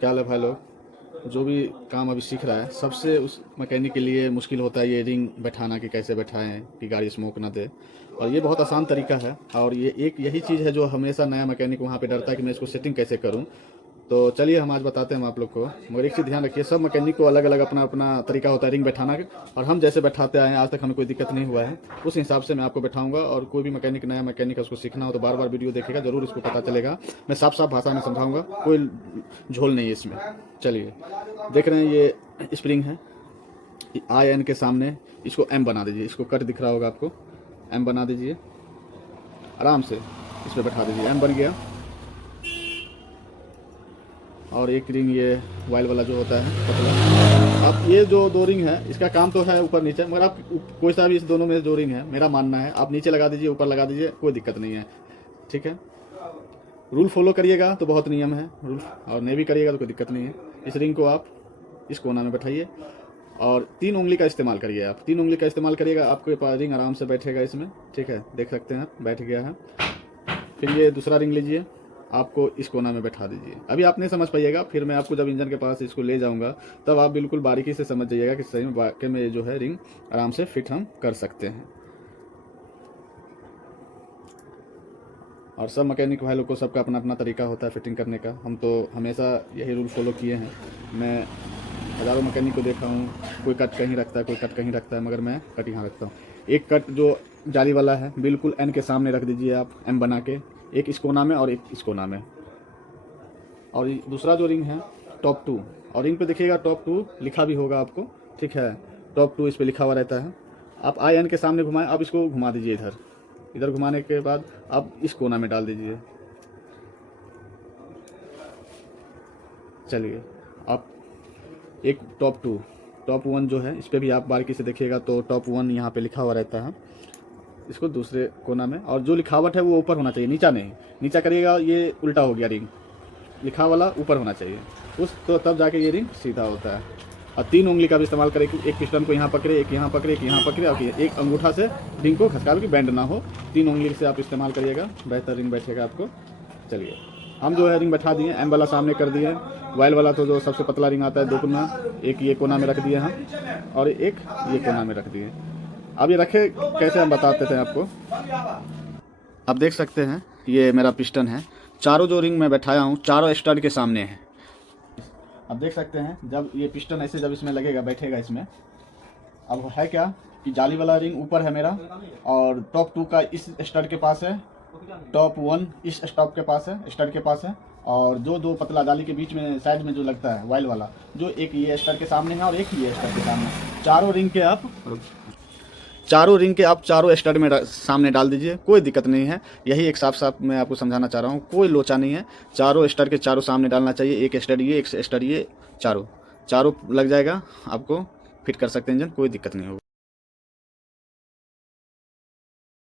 क्या हाल है भाई लोग। जो भी काम अभी सीख रहा है, सबसे उस मैकेनिक के लिए मुश्किल होता है ये रिंग बैठाना कि कैसे बैठाएं कि गाड़ी स्मोक ना दे। और ये बहुत आसान तरीका है, और ये एक यही चीज़ है जो हमेशा नया मैकेनिक वहाँ पे डरता है कि मैं इसको सेटिंग कैसे करूँ। तो चलिए हम आज बताते हैं हम आप लोग को। मगर एक चीज़ ध्यान रखिए, सब मैकेनिक को अलग अलग अपना अपना तरीका होता है रिंग बैठाना का, और हम जैसे बैठाते आए हैं आज तक हमें कोई दिक्कत नहीं हुआ है, उस हिसाब से मैं आपको बैठाऊंगा। और कोई भी मैकेनिक नया मैकेनिक है, उसको सीखना हो तो बार बार वीडियो देखेगा, ज़रूर इसको पता चलेगा। मैं साफ साफ भाषा में समझाऊंगा, कोई झोल नहीं है इसमें। चलिए, देख रहे हैं ये स्प्रिंग है, आई एन के सामने इसको एम बना दीजिए। इसको कट दिख रहा होगा आपको, एम बना दीजिए, आराम से इस पर बैठा दीजिए। एम बन गया। और एक रिंग ये वाइल वाला जो होता है पतला। अब ये जो दो रिंग है, इसका काम तो है ऊपर नीचे, मगर आप कोई सा भी इस दोनों में जो रिंग है, मेरा मानना है आप नीचे लगा दीजिए, ऊपर लगा दीजिए, कोई दिक्कत नहीं है। ठीक है, रूल फॉलो करिएगा तो बहुत नियम है रूल, और नहीं भी करिएगा तो कोई दिक्कत नहीं है। इस रिंग को आप इस कोना में बैठाइए और 3 उंगली का इस्तेमाल करिए। आप 3 उंगली का इस्तेमाल करिएगा, आपके पास रिंग आराम से बैठेगा इसमें। ठीक है, देख सकते हैं आप, बैठ गया है। फिर ये दूसरा रिंग लीजिए, आपको इस कोना में बैठा दीजिए। अभी आप नहीं समझ पाइएगा, फिर मैं आपको जब इंजन के पास इसको ले जाऊंगा तब आप बिल्कुल बारीकी से समझ जाइएगा कि सही में वाकई में जो है रिंग आराम से फिट हम कर सकते हैं। और सब मैकेनिक भाई लोग को सबका अपना अपना तरीका होता है फिटिंग करने का। हम तो हमेशा यही रूल फॉलो किए हैं। मैं हज़ारों मैकेनिक को देखा हूँ, कोई कट कहीं रखता है, कोई कट कहीं रखता है, मगर मैं कट यहाँ रखता हूँ। एक कट जो जाली वाला है बिल्कुल एन के सामने रख दीजिए आप, एम बना के, एक इस कोना में और एक इस कोना में। और दूसरा जो रिंग है टॉप 2, और रिंग पे देखिएगा टॉप 2 लिखा भी होगा आपको। ठीक है, टॉप 2 इस पे लिखा हुआ रहता है। आप आई एन के सामने घुमाएं, आप इसको घुमा दीजिए इधर। इधर घुमाने के बाद आप इस कोना में डाल दीजिए। चलिए, आप एक टॉप 1 जो है, इस पर भी आप बारीकी से देखिएगा तो टॉप 1 यहाँ पे लिखा हुआ रहता है। इसको दूसरे कोना में, और जो लिखावट है वो ऊपर होना चाहिए, नीचा नहीं। नीचा करिएगा ये उल्टा हो गया, रिंग लिखा वाला ऊपर होना चाहिए उस, तो तब जाके ये रिंग सीधा होता है। और 3 उंगली का भी इस्तेमाल करें, एक पिस्टन को यहाँ पकड़े, एक यहाँ पकड़े, एक यहाँ पकड़े, और एक अंगूठा से रिंग को खसका कि बैंड ना हो। 3 उंगली से आप इस्तेमाल करिएगा, बेहतर रिंग बैठेगा आपको। चलिए, हम जो है रिंग बैठा दिए, एम वाला सामने कर दिए, वाइल वाला तो जो सबसे पतला रिंग आता है 2 कोना, एक ये कोना में रख दिए हम, और एक ये कोना में रख दिए। अब ये रखे कैसे हम बताते थे आपको। आप देख सकते हैं ये मेरा पिस्टन है, चारों जो रिंग में बैठाया हूँ चारों स्टड के सामने है। अब देख सकते हैं जब ये पिस्टन ऐसे जब इसमें लगेगा, बैठेगा इसमें, अब है क्या कि जाली वाला रिंग ऊपर है मेरा, और टॉप 2 का इस स्टड के पास है, टॉप 1 इस स्टॉप के पास है, स्टड के पास है, और जो 2 पतला जाली के बीच में साइड में जो लगता है वाइल वाला, जो एक ये स्टड के सामने है और एक ये स्टड के सामने। चारों रिंग के आप चारों स्टड में सामने डाल दीजिए, कोई दिक्कत नहीं है। यही एक साफ साफ मैं आपको समझाना चाह रहा हूँ, कोई लोचा नहीं है। चारों स्टड के चारों सामने डालना चाहिए, एक स्टड ये, एक स्टड ये, चारों लग जाएगा, आपको फिट कर सकते हैं इंजन, कोई दिक्कत नहीं होगी।